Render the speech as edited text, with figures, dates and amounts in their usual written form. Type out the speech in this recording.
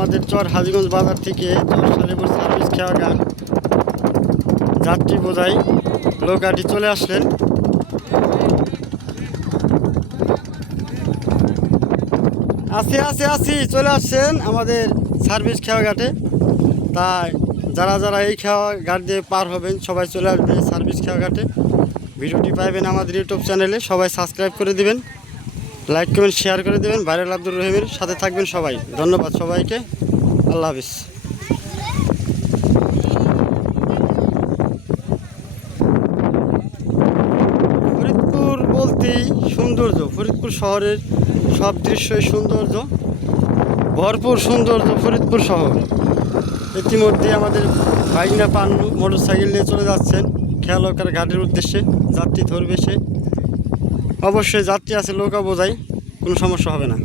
আমাদের চর হাজীগঞ্জ বাজার থেকে চর সালেপুর সার্ভিস খেয়াঘাট যাত্রী বোঝাই নৌকাটি চলে আসলেন। আসি চলে আসছেন আমাদের সার্ভিস খেয়াঘাটে। তাই যারা যারা এই খেয়াঘাট দিয়ে পার হবেন সবাই চলে আসবেন সার্ভিস খেয়াঘাটে। ভিডিওটি পাইবেন আমাদের ইউটিউব চ্যানেলে, সবাই সাবস্ক্রাইব করে দিবেন, লাইক কমেন্ট শেয়ার করে দেবেন। ভাইরাল আব্দুর রহিমের সাথে থাকবেন সবাই। ধন্যবাদ সবাইকে, আল্লাহ হাফিজ। ফরিদপুর বলতেই সৌন্দর্য, ফরিদপুর শহরের সব দৃশ্যই সৌন্দর্য, ভরপুর সৌন্দর্য ফরিদপুর শহর। ইতিমধ্যে আমাদের বাইকনা পান্নু মোটর সাইকেল নিয়ে চলে যাচ্ছেন খেয়ালকার ঘাটের উদ্দেশ্যে। যাত্রী ধরবে সে, অবশ্যই যাত্রী আছে, নৌকা বোঝাই, কোনো সমস্যা হবে না।